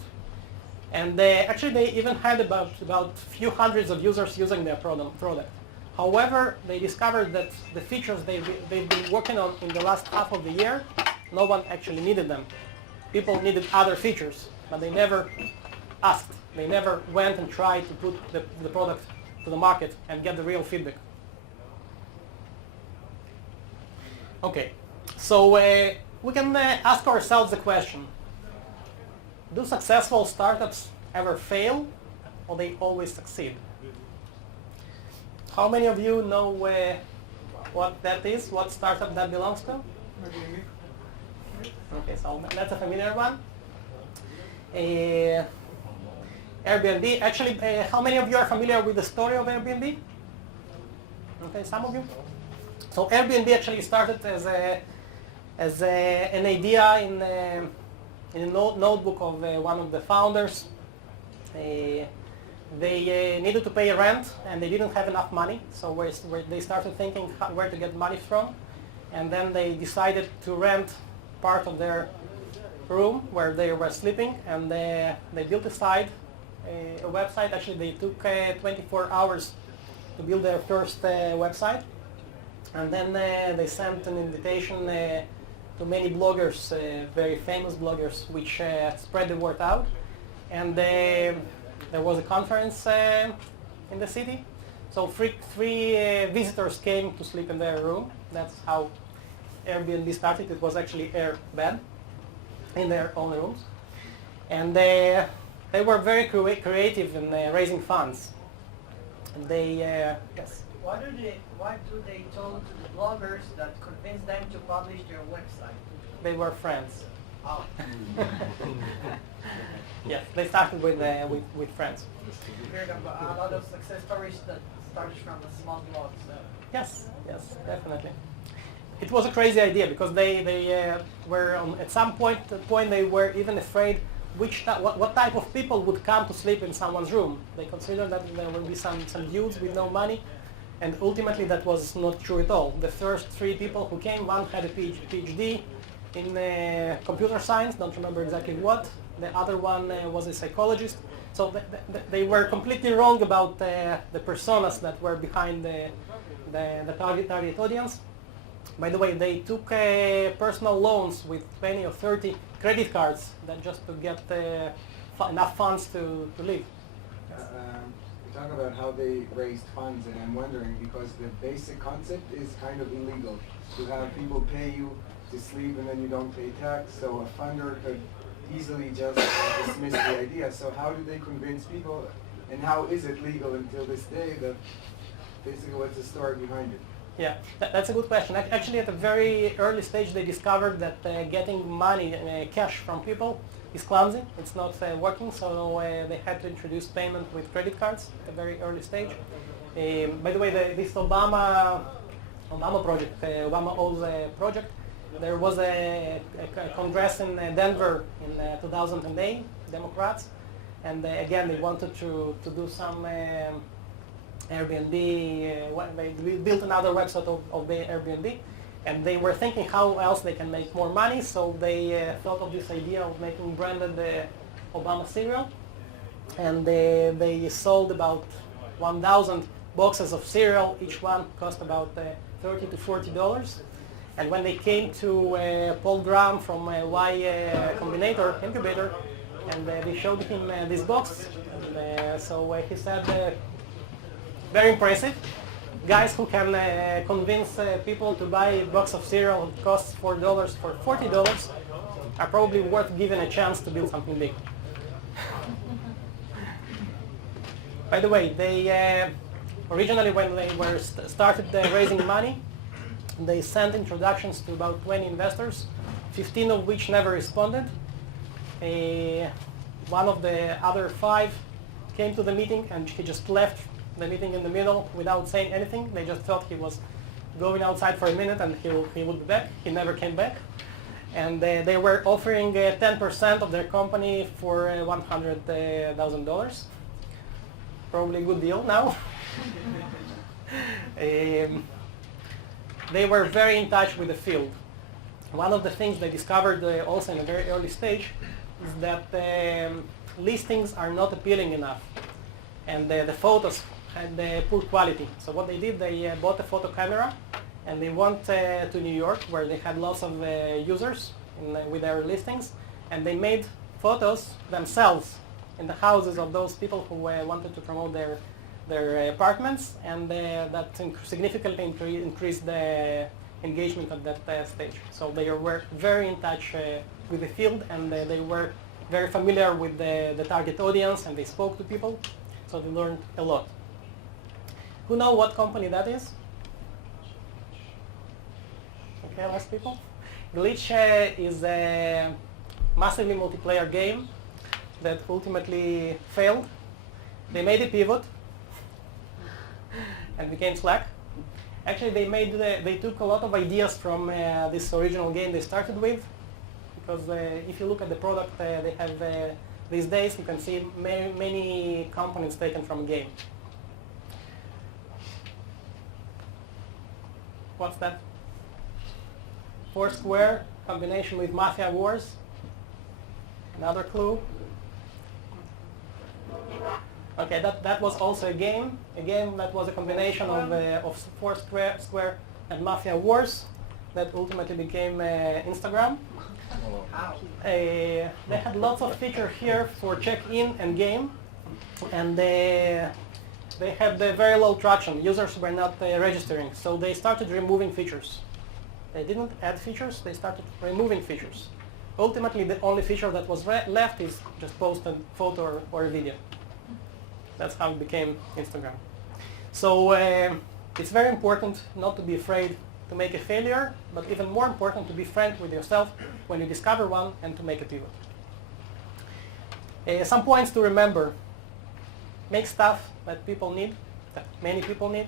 And actually they even had about few hundreds of users using their product. However, they discovered that the features they've been working on in the last half of the year, no one actually needed them. People needed other features, but they never asked. They never went and tried to put the product to the market and get the real feedback. Okay, so we can ask ourselves the question, do successful startups ever fail, or they always succeed? How many of you know what that is, what startup that belongs to? Okay, so that's a familiar one. Airbnb. Actually, how many of you are familiar with the story of Airbnb? Okay, some of you. So Airbnb actually started as an idea in a notebook of one of the founders. They needed to pay rent and they didn't have enough money, so they started thinking where to get money from, and then they decided to rent part of their room where they were sleeping, and they built a website. Actually, they took 24 hours to build their first website, and then they sent an invitation to many bloggers, very famous bloggers, which spread the word out. And there was a conference in the city, so three visitors came to sleep in their room. That's how Airbnb started. It was actually Airbed in their own rooms, and they were very creative in raising funds. And they yes. Why do they told the bloggers that convinced them to publish their website? They were friends. Oh. Yes, they started with friends. We heard about a lot of success stories that started from a small blog. So. Yes, definitely. it was a crazy idea because they were at some point they were even afraid what type of people would come to sleep in someone's room. They considered that there would be some dudes with no money, and ultimately that was not true at all. The first 3 people who came, one had a PhD in computer science, don't remember exactly what. The other one was a psychologist. So they were completely wrong about the personas that were behind the target audience. By the way, they took personal loans with 20 or 30 credit cards that just to get enough funds to live. We talk about how they raised funds, and I'm wondering, because the basic concept is kind of illegal to have people pay you to sleep and then you don't pay tax, so a funder could easily just dismiss the idea. So how do they convince people, and how is it legal until this day? That basically, what's the story behind it? Yeah, that's a good question. Actually, at a very early stage, they discovered that getting money, cash from people is clumsy. It's not working, so they had to introduce payment with credit cards at a very early stage. By the way, this Obama project, Obama O's project, there was a congress in Denver in 2008, Democrats, and again they wanted to do some Airbnb. They built another website of the Airbnb, and they were thinking how else they can make more money. So they thought of this idea of making branded Obama cereal, and they sold about 1,000 boxes of cereal. Each one cost about $30 to $40. And when they came to Paul Graham from Y Combinator Incubator, and they showed him this box, and so he said, very impressive. Guys who can convince people to buy a box of cereal that costs $4 for $40 are probably worth giving a chance to build something big. By the way, they originally when they were started raising money, they sent introductions to about 20 investors, 15 of which never responded. One of the other 5 came to the meeting and he just left the meeting in the middle without saying anything. They just thought he was going outside for a minute and he would be back. He never came back. And they were offering 10% of their company for $100,000. Probably a good deal now. They were very in touch with the field. One of the things they discovered also in a very early stage is that listings are not appealing enough, and the photos had poor quality. So what they did, they bought a photo camera, and they went to New York, where they had lots of users with their listings, and they made photos themselves in the houses of those people who wanted to promote their apartments, and that significantly increased the engagement at that stage. So they were very in touch with the field, and they were very familiar with the target audience, and they spoke to people, so they learned a lot. Who know what company that is? Okay, last people. Glitch is a massively multiplayer game that ultimately failed. They made a pivot and became Slack. Actually, they took a lot of ideas from this original game they started with, because if you look at the product they have these days, you can see many components taken from a game. What's that? Foursquare combination with Mafia Wars. Another clue. Okay, that was also a game that was a combination of Foursquare and Mafia Wars that ultimately became Instagram. They had lots of features here for check-in and game, and they had very low traction. Users were not registering, so they started removing features. They didn't add features, they started removing features. Ultimately, the only feature that was left is just post a photo or a video. That's how it became Instagram. So it's very important not to be afraid to make a failure, but even more important to be frank with yourself when you discover one and to make a pivot. Some points to remember. Make stuff that people need, that many people need.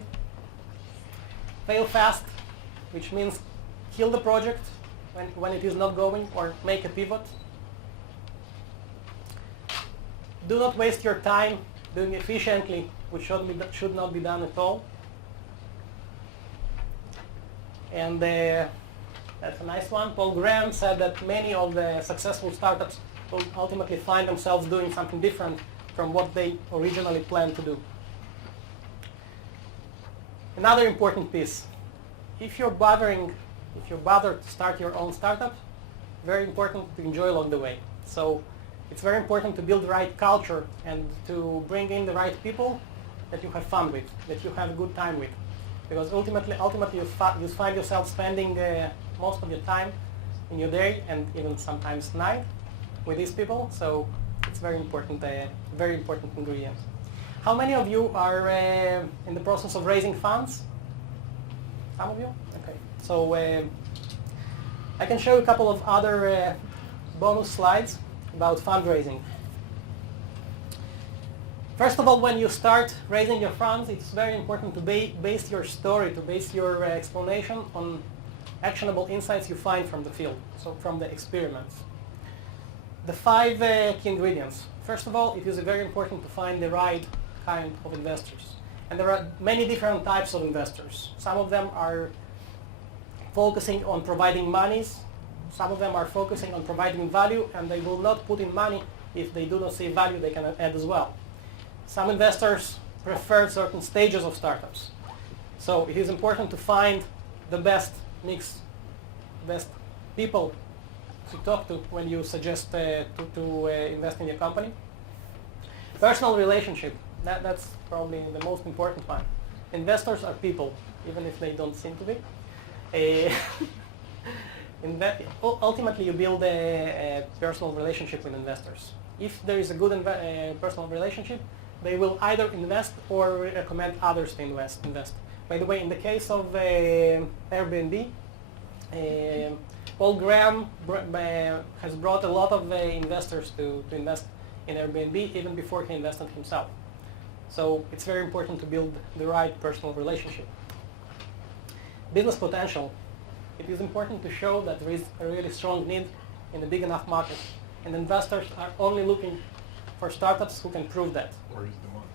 Fail fast, which means kill the project when it is not going, or make a pivot. Do not waste your time doing efficiently, which should not be done at all. And that's a nice one. Paul Graham said that many of the successful startups will ultimately find themselves doing something different from what they originally planned to do. Another important piece. If you're bothered to start your own startup, very important to enjoy along the way. So it's very important to build the right culture and to bring in the right people that you have fun with, that you have a good time with. Because ultimately you find yourself spending most of your time in your day and even sometimes night with these people. So it's very important ingredient. How many of you are in the process of raising funds? Some of you? Okay. So I can show you a couple of other bonus slides about fundraising. First of all, when you start raising your funds, it's very important to base your story, to base your explanation on actionable insights you find from the field, so from the experiments. The 5 key ingredients. First of all, it is very important to find the right kind of investors. And there are many different types of investors. Some of them are focusing on providing monies. Some of them are focusing on providing value, and they will not put in money if they do not see value they can add as well. Some investors prefer certain stages of startups. So it is important to find the best mix, best people to talk to when you suggest to invest in your company. Personal relationship, that's probably the most important one. Investors are people, even if they don't seem to be. Ultimately, you build a personal relationship with investors. If there is a good personal relationship, they will either invest or recommend others to invest. By the way, in the case of Airbnb, Paul Graham has brought a lot of investors to invest in Airbnb even before he invested himself. So it's very important to build the right personal relationship. Business potential. It is important to show that there is a really strong need in a big enough market, and investors are only looking for startups who can prove that. Where is the money?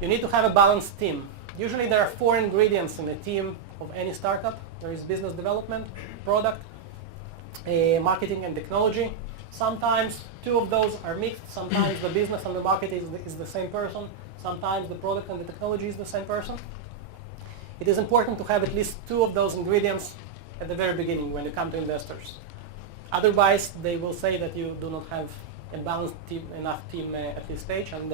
You need to have a balanced team. Usually there are 4 ingredients in a team of any startup. There is business development, product, marketing and technology. Sometimes 2 of those are mixed. Sometimes the business and the market is the same person. Sometimes the product and the technology is the same person. It is important to have at least 2 of those ingredients at the very beginning when you come to investors. Otherwise, they will say that you do not have a balanced enough team at this stage, and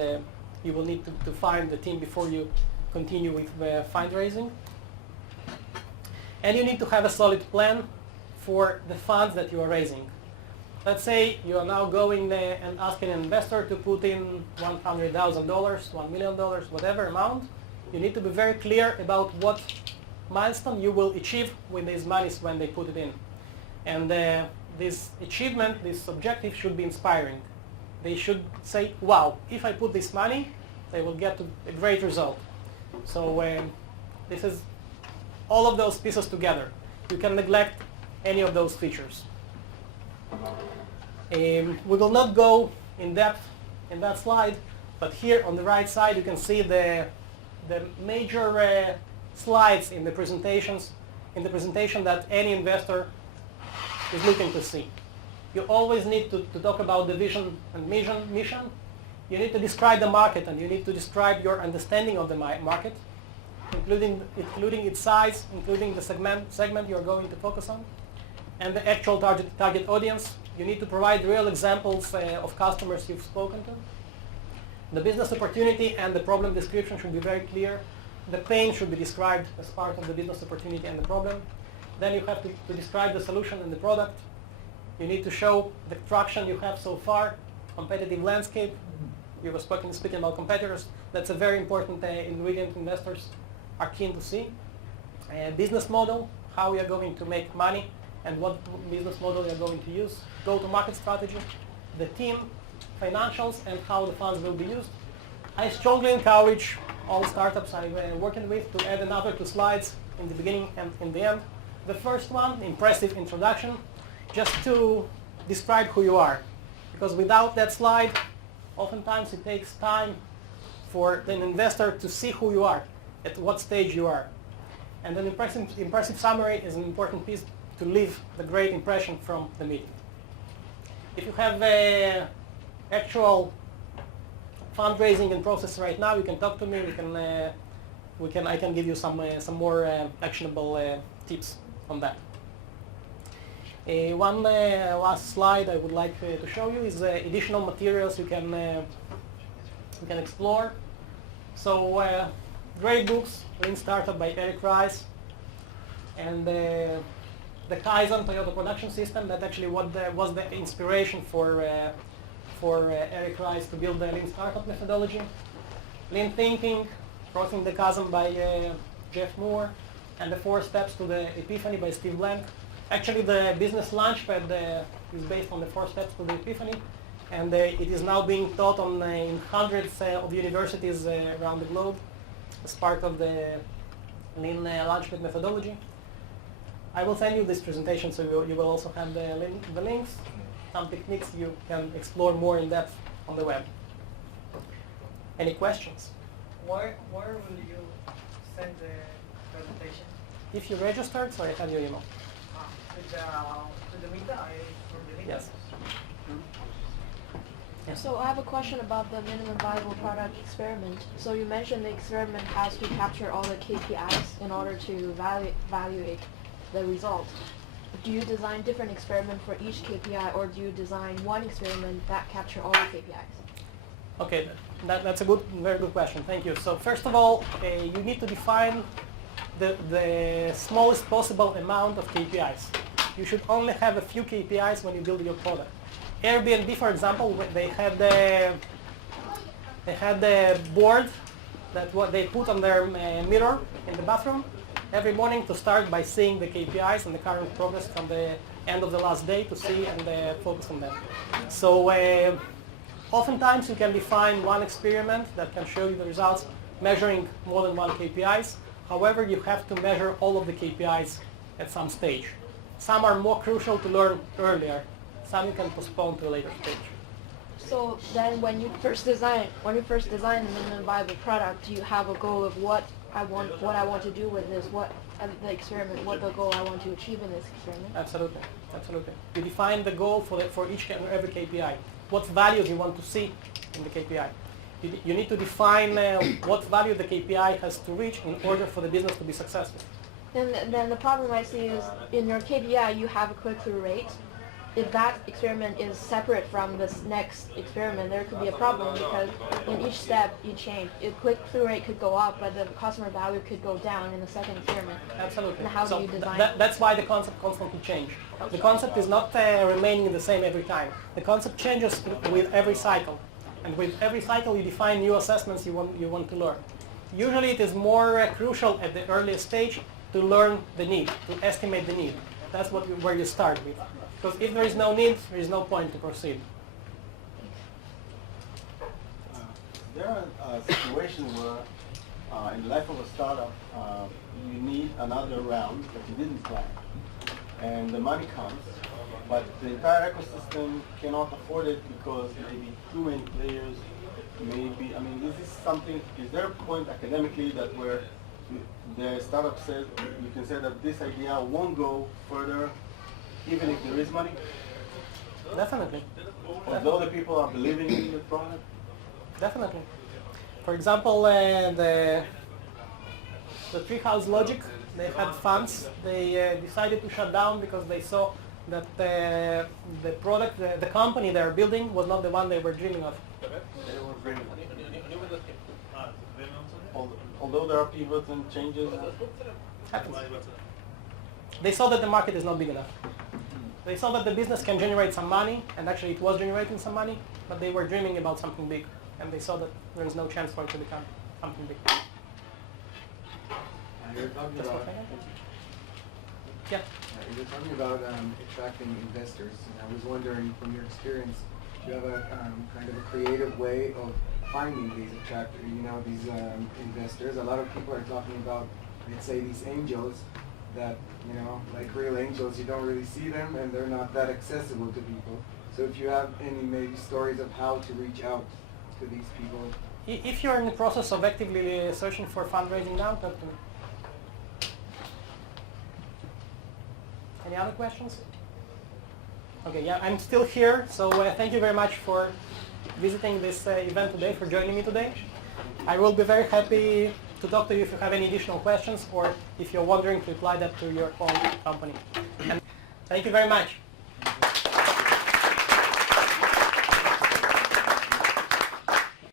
you will need to find the team before you continue with fundraising. And you need to have a solid plan for the funds that you are raising. Let's say you are now going and asking an investor to put in $100,000, $1 million, whatever amount. You need to be very clear about what milestone you will achieve with these monies when they put it in. And this achievement, this objective should be inspiring. They should say, wow, if I put this money, they will get a great result. So this is all of those pieces together. You can neglect any of those features. We will not go in depth in that slide, but here on the right side you can see the major slides in the presentation that any investor is looking to see. You always need to talk about the vision and mission. You need to describe the market, and you need to describe your understanding of the market, including its size, including the segment you are going to focus on, and the actual target audience. You need to provide real examples of customers you've spoken to. The business opportunity and the problem description should be very clear. The pain should be described as part of the business opportunity and the problem. Then you have to describe the solution and the product. You need to show the traction you have so far, competitive landscape. You were speaking about competitors. That's a very important ingredient investors are keen to see. Business model, how you are going to make money and what business model you are going to use. Go-to-market strategy, the team, financials, and how the funds will be used. I strongly encourage all startups I'm working with to add another 2 slides in the beginning and in the end. The first one, impressive introduction, just to describe who you are. Because without that slide, oftentimes it takes time for an investor to see who you are, at what stage you are. And an impressive summary is an important piece to leave the great impression from the meeting. If you have actual fundraising in process right now, you can talk to me. I can give you some more actionable tips on that. One last slide I would like to show you is additional materials you can explore. So great books, Lean Startup by Eric Rice, and the Kaizen Toyota Production System. That actually was the inspiration for Eric Rice to build the Lean Startup methodology. Lean Thinking, Crossing the Chasm by Jeff Moore, and the 4 Steps to the Epiphany by Steve Blank. Actually, the Business Launchpad is based on the 4 Steps to the Epiphany, and it is now being taught in hundreds of universities around the globe as part of the Lean Launchpad methodology. I will send you this presentation, so you will also have the links. Some techniques you can explore more in depth on the web. Any questions? Where will you send the presentation? If you registered, so I have your email. To the Meta? From the Meta? Yes. Yes. So I have a question about the minimum viable product experiment. So you mentioned the experiment has to capture all the KPIs in order to evaluate the result. Do you design different experiments for each KPI, or do you design one experiment that capture all the KPIs? Okay, that's a very good question. Thank you. So first of all, you need to define the smallest possible amount of KPIs. You should only have a few KPIs when you build your product. Airbnb, for example, they had the board that what they put on their mirror in the bathroom every morning to start by seeing the KPIs and the current progress from the end of the last day to see and focus on them. So oftentimes you can define one experiment that can show you the results measuring more than one KPIs. However, you have to measure all of the KPIs at some stage. Some are more crucial to learn earlier. Some you can postpone to a later stage. So then when you first design the minimum viable product, do you have a goal of what I want to do with this, the experiment, what the goal I want to achieve in this experiment? Absolutely, absolutely. You define the goal for each and every KPI. What values you want to see in the KPI. You need to define what value the KPI has to reach in order for the business to be successful. Then the problem I see is in your KPI you have a click-through rate. If that experiment is separate from this next experiment, there could be a problem because in each step you change. Your click-through rate could go up, but the customer value could go down in the second experiment. Absolutely. And how do you design that's why the concept constantly changes. The concept is not remaining the same every time. The concept changes with every cycle. And with every cycle you define new assessments you want to learn. Usually it is more crucial at the earliest stage to learn the need, to estimate the need. That's where you start with. Because if there is no need, there is no point to proceed. There are situations where in the life of a startup, you need another round that you didn't plan. And the money comes, but the entire ecosystem cannot afford it because maybe too many players, is there a point academically that where the startup says, you can say that this idea won't go further even if there is money? Definitely. Although the people are believing in the product? Definitely. For example, the Treehouse Logic, they had funds. They decided to shut down because they saw that the product, the company they were building was not the one they were dreaming of. They were dreaming. Although there are pivots and changes. Happens. They saw that the market is not big enough. They saw that the business can generate some money, and actually it was generating some money, but they were dreaming about something big, and they saw that there is no chance for it to become something big. You're talking about, Yeah. you're talking about attracting investors, and I was wondering, from your experience, do you have a kind of a creative way of finding these investors? A lot of people are talking about let's say these angels that, you know, like real angels, you don't really see them and they're not that accessible to people. So if you have any maybe stories of how to reach out to these people. If you're in the process of actively searching for fundraising now, talk to me. Any other questions? Okay, yeah, I'm still here, so thank you very much for visiting this event today, for joining me today. I will be very happy to talk to you if you have any additional questions or if you're wondering to apply that to your own company. And thank you very much.